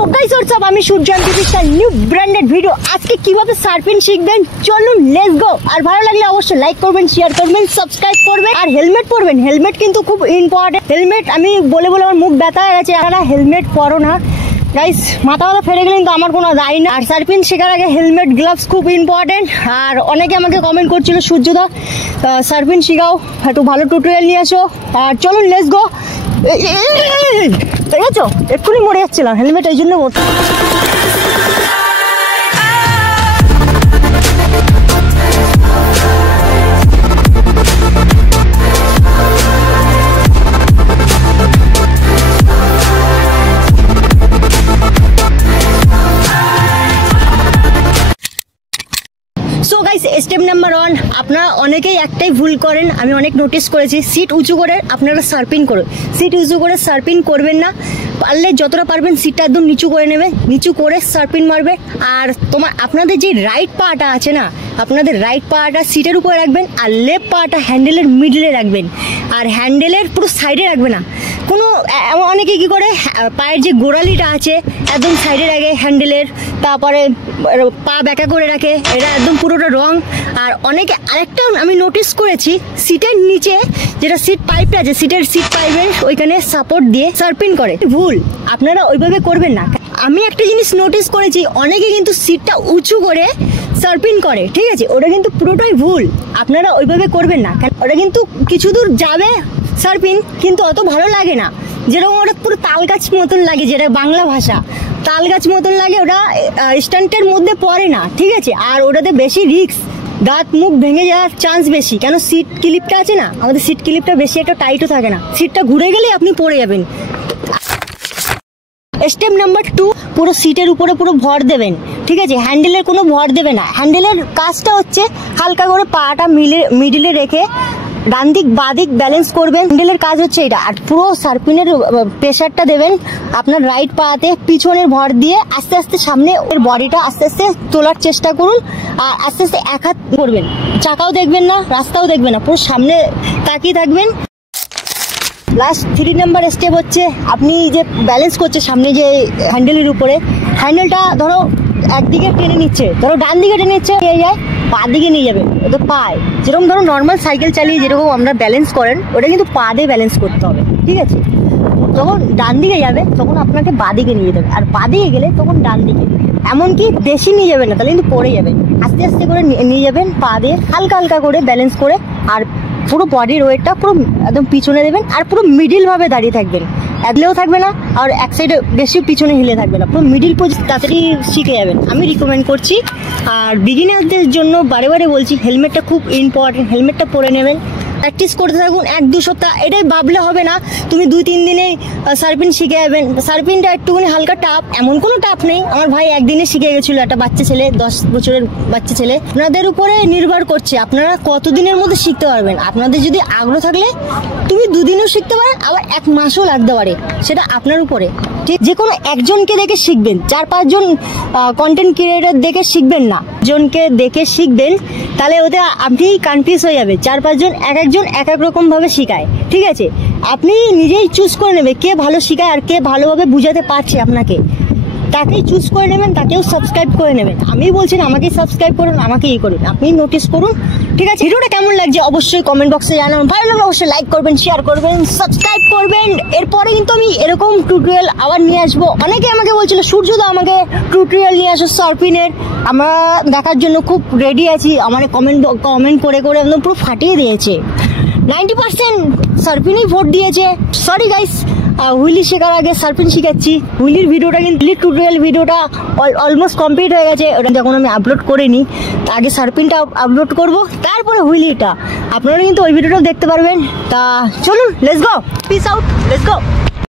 So guys what's up, আমি সূর্যান্ত একটা new branded video. আজকে কিভাবে সার্ফিং শিখবেন চলুন লেটস গো। আর ভালো লাগলে অবশ্যই লাইক করবেন, শেয়ার করবেন, সাবস্ক্রাইব করবেন আর হেলমেট পরবেন। হেলমেট কিন্তু খুব ইম্পর্টেন্ট। হেলমেট আমি বলে আমার মুখ ব্যথা হয়ে গেছে, আপনারা হেলমেট পরো না গাইস। মাথা ফেটে গেলে কিন্তু আমার কোনো দায় না। আর সার্ফিং শেখার আগে হেলমেট গ্লাভস খুব ইম্পর্টেন্ট। আর অনেকে আমাকে কমেন্ট করছিল সূর্যদা সার্ফিং শেখাও, একটু ভালো টিউটোরিয়াল নিয়ে আসো। আর চলুন লেটস গো। দেখেছো এক্ষুনি মরে যাচ্ছিলাম, হেলমেট এই জন্য বলতে। সো গাইস স্টেপ নাম্বার 1, আপনারা অনেকেই একটাই ভুল করেন, আমি অনেক নোটিস করেছি। সিট উঁচু করে আপনারা সার্ফিং করুন। সিট উঁচু করে সার্ফিং করবেন না, পারলে যতটা পারবেন সিটটা একদম নিচু করে নেবে, নিচু করে সার্ফিং মারবে। আর আপনাদের যে রাইট পাটা আছে না, আপনাদের রাইট পাটা সিটের উপরে রাখবেন আর লেফট পাটা হ্যান্ডেলের মিডলে রাখবেন। আর হ্যান্ডেলের পুরো সাইডে রাখবে না। অনেকে কি করে পায়ের যে গোড়ালিটা আছে একদম সাইডে রাখে হ্যান্ডেলের, তারপরে পা ব্যাকা করে রাখে, এটা একদম পুরোটা রং। আর অনেকে আরেকটা আমি নোটিস করেছি, সিটের নিচে যেটা সিট পাইপটা আছে, সিটের সিট পাইপের ওইখানে সাপোর্ট দিয়ে সার্ফিং করে। ভুল, আপনারা ওইভাবে করবেন না। আমি একটা জিনিস নোটিস করেছি, অনেকে কিন্তু সিটটা উঁচু করে সার্ফিং করে, ঠিক আছে? ওটা কিন্তু পুরোটাই ভুল, আপনারা ওইভাবে করবেন না। ওটা কিন্তু কিছু দূর যাবে সার্ফিং, কিন্তু অত ভালো লাগে না। যেরকম ওটা পুরো তাল গাছ মতন লাগে, যেটা বাংলা ভাষা তাল গাছ মতন লাগে, ওটা স্ট্যান্ডের মধ্যে পড়ে না, ঠিক আছে? আর ওটাতে বেশি রিস্ক, দাঁত মুখ ভেঙে যাওয়ার চান্স বেশি। কেন সিট ক্লিপটা আছে না, আমাদের সিট ক্লিপটা বেশি একটা টাইটও থাকে না, সিটটা ঘুরে গেলে আপনি পড়ে যাবেন। স্টেপ নাম্বার 2, পুরো সিটের উপরে পুরো ভর দেবেন, ঠিক আছে? হ্যান্ডেলের কোনো ভর দেবে না। হ্যান্ডেলের কাজটা হচ্ছে হালকা করে পাটা মিডিলে রেখে ডান দিক বাঁ দিক ব্যালেন্স করবেন। হ্যান্ডেলের কাজ হচ্ছে এটা। আর পুরো সার্ফিংয়ের প্রেশারটা দেবেন আপনার রাইট পাতে, পিছনের ভর দিয়ে আস্তে আস্তে সামনে ওর বডিটা আস্তে আস্তে তোলার চেষ্টা করুন। আর আস্তে আস্তে এক হাত করবেন, চাকাও দেখবেন না, রাস্তাও দেখবেন না, পুরো সামনে তাকিয়ে থাকবেন। লাস্ট 3 নাম্বার স্টেপ হচ্ছে, আপনি যে ব্যালেন্স করছে সামনে যে হ্যান্ডেলের উপরে, হ্যান্ডেলটা ধরো একদিকে টেনে নিচ্ছে, ধরো ডান দিকে টেনে নিচ্ছে, পা দিকে নিয়ে যাবে। ওটা পায়, যেরকম ধরো নর্মাল সাইকেল চালিয়ে যেরকম আমরা ব্যালেন্স করেন, ওটা কিন্তু পা দিয়ে ব্যালেন্স করতে হবে, ঠিক আছে? যখন ডান দিকে যাবে তখন আপনাকে বাঁ দিকে নিয়ে যাবে, আর বাঁ দিকে গেলে তখন ডান দিকে। এমনকি বেশি নিয়ে যাবেন না, তাহলে কিন্তু পড়ে যাবেন। আস্তে আস্তে করে নিয়ে যাবেন, পা দিয়ে হালকা হালকা করে ব্যালেন্স করে। আর পুরো বডির ওয়েটটা পুরো একদম পিছনে দেবেন, আর পুরো মিডিল ভাবে দাঁড়িয়ে থাকবেন, একলেও থাকবে না আর এক সাইডে বেশি পিছনে হিলে থাকবে না, পুরো মিডিল পজিশন, তাড়াতাড়ি শিখে যাবেন, আমি রিকমেন্ড করছি। আর বিগিনারদের জন্য বারে বারে বলছি, হেলমেটটা খুব ইম্পর্টেন্ট, হেলমেটটা পরে নেবেন। প্র্যাকটিস করতে থাকুন 1-2 সপ্তাহ। এটাই ভাবলে হবে না তুমি 2-3 দিনে সার্ফিং শিখে যাবেন। সার্ফিংটা একটুখানি হালকা টাফ, এমন কোনো টাফ নেই। আমার ভাই একদিনে শিখে গেছিলো, একটা বাচ্চা ছেলে, 10 বছরের বাচ্চা ছেলে। আপনাদের উপরে নির্ভর করছে আপনারা কতদিনের মধ্যে শিখতে পারবেন। আপনাদের যদি আগ্রহ থাকলে তুমি 2 দিনেও শিখতে পারেন, আবার 1 মাসও লাগতে পারে, সেটা আপনার উপরে। ঠিক, যে কোনো একজনকে দেখে শিখবেন, 4-5 জন কন্টেন্ট ক্রিয়েটর দেখে শিখবেন না, জনকে দেখে শিখবেন, তাহলে ওদের আপনি কনফিউজ হয়ে যাবে। 4-5 জন একজন এক এক রকম ভাবে শেখায়, ঠিক আছে? আপনি নিজেই চুজ করে নেবে কে ভালো শেখায় আর কে ভালোভাবে বুঝাতে পারছে আপনাকে, তাকেই চুজ করে নেবেন, তাকেও সাবস্ক্রাইব করে নেবেন। আমি বলছি না আমাকেই সাবস্ক্রাইব করুন, আমাকেই করুন, আপনি নোটিস করুন, ঠিক আছে? ভিডিওটা কেমন লাগছে অবশ্যই কমেন্ট বক্সে জানান। ভালো লাগলে অবশ্যই লাইক করবেন, শেয়ার করবেন, সাবস্ক্রাইব করবেন। এরপরে কিন্তু আমি এরকম টিউটোরিয়াল আবার নিয়ে আসবো। অনেকে আমাকে বলছিল সূর্যদা আমাকে টিউটোরিয়াল নিয়ে আসো সার্ফিংয়ের, আমরা দেখার জন্য খুব রেডি আছি। আমার কমেন্ট করে করে একদম পুরো ফাটিয়ে দিয়েছে, 90% সার্ফিংই ভোট দিয়েছে। সরি গাইস, হুইলি শেখার আগে সার্ফিং শিখাচ্ছি। হুইলির ভিডিওটা কিন্তু টিউটোরিয়াল ভিডিওটা অলমোস্ট কমপ্লিট হয়ে গেছে, ওটা যখন আমি আপলোড করে নিই, আগে সার্ফিংটা আপলোড করব, তারপরে হুইলিটা আপনারা কিন্তু ওই ভিডিওটাও দেখতে পারবেন। তা চলুন let's go, piece out, let's go.